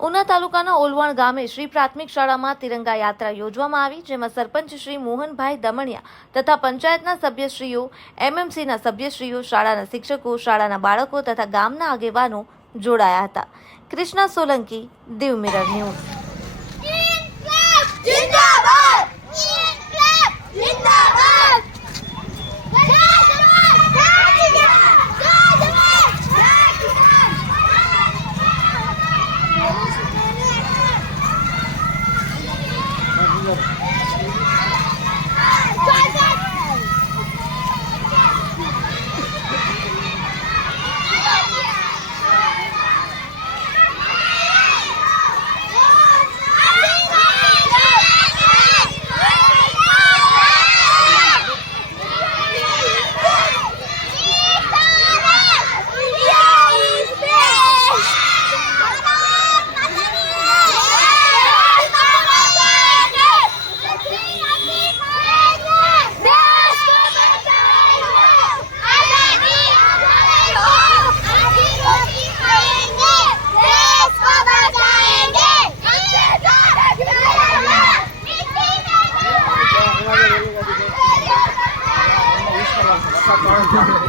ઉના તાલુકાના ઓલવણ ગામે શ્રી પ્રાથમિક શાળામાં તિરંગા યાત્રા યોજવામાં આવી, જેમાં સરપંચ શ્રી મોહનભાઈ દમણિયા તથા પંચાયતના સભ્યશ્રીઓ, એમએમસીના સભ્યશ્રીઓ, શાળાના શિક્ષકો, શાળાના બાળકો તથા ગામના આગેવાનો જોડાયા હતા. Krishna Solanki, Diu mirror news. Thank you.